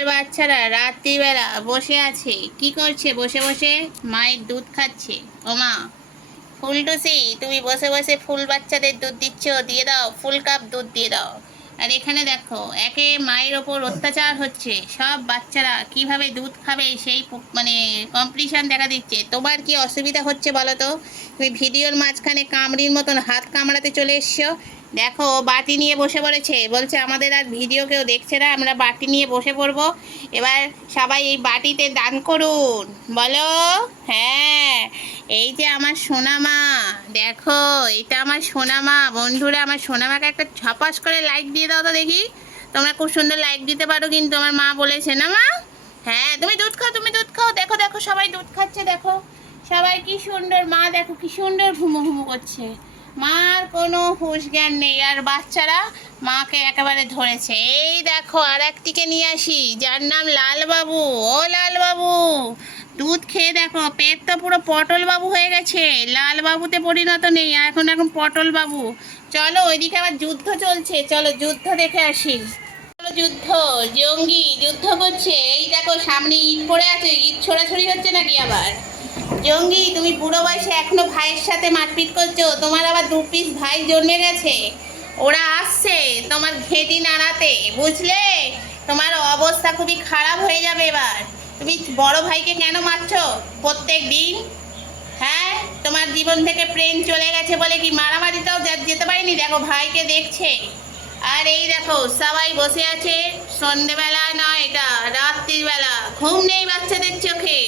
আমার বাচ্চারা রাত্রিবেলা বসে আছে, কি করছে? বসে বসে মায়ের দুধ খাচ্ছে। ও মা, ফুলটুসি, তুমি বসে বসে ফুল বাচ্চাদের দুধ দিচ্ছ, দিয়ে দাও, ফুল কাপ দুধ দিয়ে দাও। আর এখানে দেখো, একে মায়ের ওপর অত্যাচার হচ্ছে, সব বাচ্চারা কিভাবে দুধ খাবে সেই মানে কম্পিটিশন দেখা দিচ্ছে। তোমার কি অসুবিধা হচ্ছে বলো তো? তুমি ভিডিওর মাঝখানে কামড়ির মতন হাত কামড়াতে চলে এসছো। দেখো, বাটি নিয়ে বসে পড়েছে, বলছে আমাদের আর ভিডিও কেউ দেখছে না, আমরা বাটি নিয়ে বসে পড়বো। এবার সবাই এই বাটিতে দান করুন, বলো। হ্যাঁ, এই যে আমার সোনামা, দেখো, এটা আমার সোনামা। বন্ধুরা, আমার সোনামাকে একটা ঝপাস করে লাইক দিয়ে দাও তো দেখি। তোমরা খুব সুন্দর লাইক দিতে পারো কিন্তু, আমার মা বলেছে না মা? হ্যাঁ, তুমি দুধ খাও, তুমি দুধ খাও। দেখো দেখো, সবাই দুধ খাচ্ছে, দেখো সবাই কি সুন্দর। মা দেখো কি সুন্দর ঘুমো ঘুমো করছে। মার কোনো হুঁশ জ্ঞান নেই, আর বাচ্চারা মাকে একেবারে ধরেছে। এই দেখো, আর একটিকে নিয়ে আসি, যার নাম লালবাবু। ও লালবাবু, দুধ খেয়ে দেখো, পেট তো পুরো পটল বাবু হয়ে গেছে, লাল বাবুতে পরিণত নেই, এখন এখন পটল বাবু। চলো, ওইদিকে আবার যুদ্ধ চলছে, চলো যুদ্ধ দেখে আসি। চলো যুদ্ধ, জঙ্গি যুদ্ধ করছে। এই দেখো, সামনে ইট পড়ে আছে, ইট ছোড়াছড়ি হচ্ছে নাকি আবার? জঙ্গি, তুমি বুড়ো বয়সে এখনো ভাইয়ের সাথে মারপিট করছো? তোমার আবার 2 পিস ভাই জন্মে গেছে, ওরা আসছে তোমার ঘেঁটি নাড়াতে, বুঝলে? তোমার অবস্থা খুবই খারাপ হয়ে যাবে এবার। তুমি বড় ভাইকে কেন মারছো প্রত্যেক দিন? হ্যাঁ, তোমার জীবন থেকে প্রেম চলে গেছে বলে কি মারামারিটাও যেতে পারিনি? দেখো, ভাইকে দেখছে। আর এই দেখো, সবাই বসে আছে, সন্ধেবেলা নয়, এটা রাত্রির বেলা। ঘুম নেই বাচ্চাদের চোখে,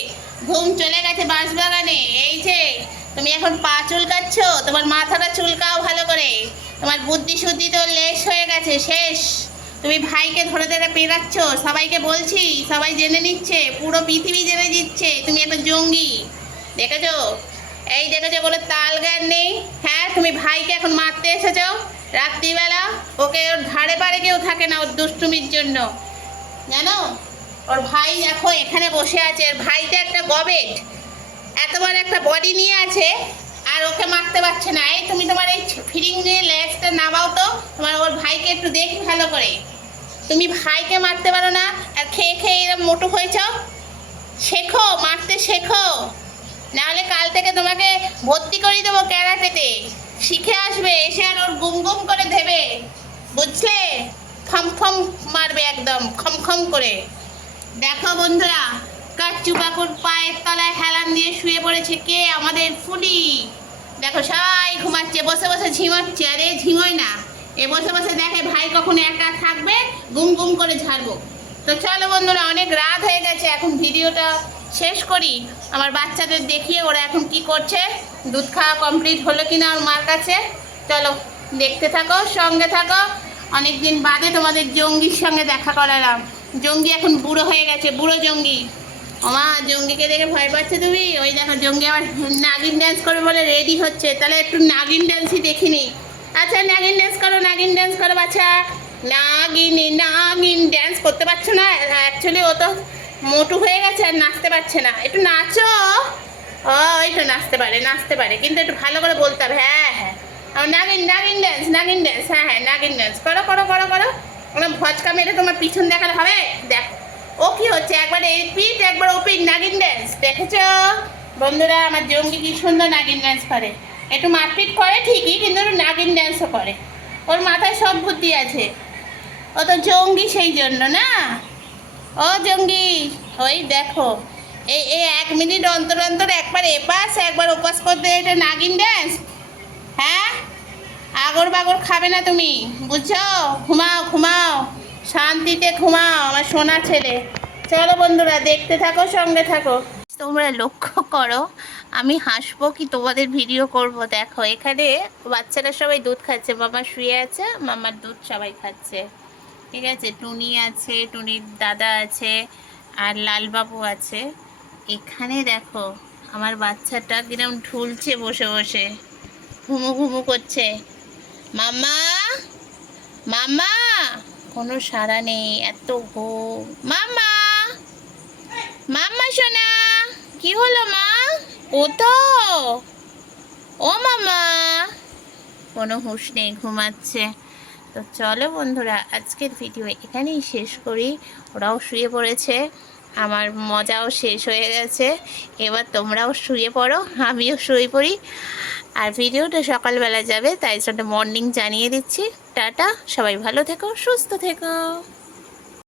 ঘুম চলে গেছে বাঁশবাগানে। এই যে তুমি এখন পা চুলকাচ্ছ, তোমার মাথাটা চুলকাও ভালো করে। তোমার বুদ্ধি শুদ্ধি তো লেশ হয়ে গেছে, শেষ। তুমি ভাইকে ধরে ধরে পেরাচ্ছ, সবাইকে বলছি, সবাই জেনে নিচ্ছে, পুরো পৃথিবী জেনে দিচ্ছে তুমি একটা জঙ্গি। দেখেছো? এই দেখেছো, কোনো তাল জ্ঞান নেই। হ্যাঁ, তুমি ভাইকে এখন মারতে এসেছো রাত্রিবেলা। ওকে ওর ধারে পারে কেউ থাকে না ওর দুষ্টুমির জন্য, জানো? ওর ভাই দেখো এখানে বসে আছে, ওর ভাইটা একটা গবেট, এত বড় একটা বডি নিয়ে আছে, আর ওকে মারতে পারছে না। এই তুমি তোমার এই ফিরিং নিয়ে লেজটা নামাও তো, তোমার ওর ভাইকে একটু দেখি ভালো করে। তুমি ভাইকে মারতে পারো না, আর খেয়ে খেয়ে এরকম মোটু হয়েছ। শেখো, মারতে শেখো, নাহলে কাল থেকে তোমাকে ভর্তি করে দেবো ক্যারাটেতে, শিখে আসবে, এসে আর ওর গুম গুম করে দেবে, বুঝলে? খম খম মারবে, একদম খম খম করে। দেখো বন্ধুরা, কাচ্চু কাকুর পায়ের তলায় হেলান দিয়ে শুয়ে পড়েছে কে? আমাদের ফুলি। দেখো, সবাই ঘুমাচ্ছে, বসে বসে ঝিমাচ্ছে। আরে ঝিমোয় না, এ বসে বসে দেখে ভাই কখন একা থাকবে, গুম গুম করে ঝাড়বো। তো চলো বন্ধুরা, অনেক রাত হয়ে গেছে, এখন ভিডিওটা শেষ করি। আমার বাচ্চাদের দেখিয়ে ওরা এখন কি করছে, দুধ খাওয়া কমপ্লিট হলো কিনা ওর মার কাছে। চলো দেখতে থাকো, সঙ্গে থাকো। অনেক দিন বাদে তোমাদের জঙ্গির সঙ্গে দেখা করালাম। জঙ্গি এখন বুড়ো হয়ে গেছে, বুড়ো জঙ্গি। ওমা, জঙ্গিকে দেখে ভয় পাচ্ছে তুমি? ওই দেখো, জঙ্গি আবার নাগিন ড্যান্স করবে বলে রেডি হচ্ছে, তাহলে একটু নাগিন ড্যান্সই দেখিনি। আচ্ছা, নাগিন ড্যান্স করো, নাগিন ড্যান্স করো বাচ্চা। নাগিন নাগিন ড্যান্স করতে পারছো না? অ্যাকচুয়ালি ও তো মোটু হয়ে গেছে আর নাচতে পারছে না, একটু নাচো। ও, ওই তো নাচতে পারে, নাচতে পারে, কিন্তু একটু ভালো করে বলতে হবে। হ্যাঁ হ্যাঁ, নাগিন নাগিন ড্যান্স, নাগিন ড্যান্স, হ্যাঁ হ্যাঁ, নাগিন ড্যান্স করো করো করো করো। ওরা ভচকা মেরে তোমার পিছন দেখালে হবে? দেখো ও কি হচ্ছে, একবার এই পিঠ একবার ও পিঠ, নাগিন ড্যান্স। দেখেছো বন্ধুরা, আমার জঙ্গি কি সুন্দর নাগিন ড্যান্স করে। একটু মারপিট করে ঠিকই, কিন্তু একটু নাগিন ড্যান্সও করে। ওর মাথায় সব বুদ্ধি আছে, ও তো জঙ্গি সেই জন্য না। ও জঙ্গি, ওই দেখো, এই এই 1 মিনিট অন্তর অন্তর একবার এপাশ একবার ওপাশ করতে, এটা নাগিন ড্যান্স? হ্যাঁ, আগর বাগর খাবে না তুমি, বুঝছো? ঘুমাও ঘুমাও, শান্তিতে ঘুমাও আমার সোনা ছেলে। চলো বন্ধুরা, দেখতে থাকো, সঙ্গে থাকো। তোমরা লক্ষ্য করো, আমি হাসবো কি তোমাদের ভিডিও করব? দেখো, এখানে বাচ্চারা সবাই দুধ খাচ্ছে, মামা শুয়ে আছে, মামার দুধ সবাই খাচ্ছে, ঠিক আছে? টুনি আছে, টুনির দাদা আছে, আর লালবাবু আছে। এখানে দেখো, আমার বাচ্চাটা কিরম ঢুলছে বসে বসে, ঘুমু ঘুমু করছে। মামা, মামা, কোনো সাড়া নেই, এত ঘুম। মামা, মাম্মা সোনা, কি হলো মা? ও মামা, কোনো হুঁশ নেই, ঘুমাচ্ছে। তো চলো বন্ধুরা, আজকের ভিডিও এখানেই শেষ করি। ওরাও শুয়ে পড়েছে, আমার মজাও শেষ হয়ে গেছে। এবার তোমরাও শুয়ে পড়ো, আমিও শুয়ে পড়ি। আর ভিডিওটা সকালবেলা যাবে, তাই জন্য মর্নিং জানিয়ে দিচ্ছি। টাটা, সবাই ভালো থেকো, সুস্থ থেকো।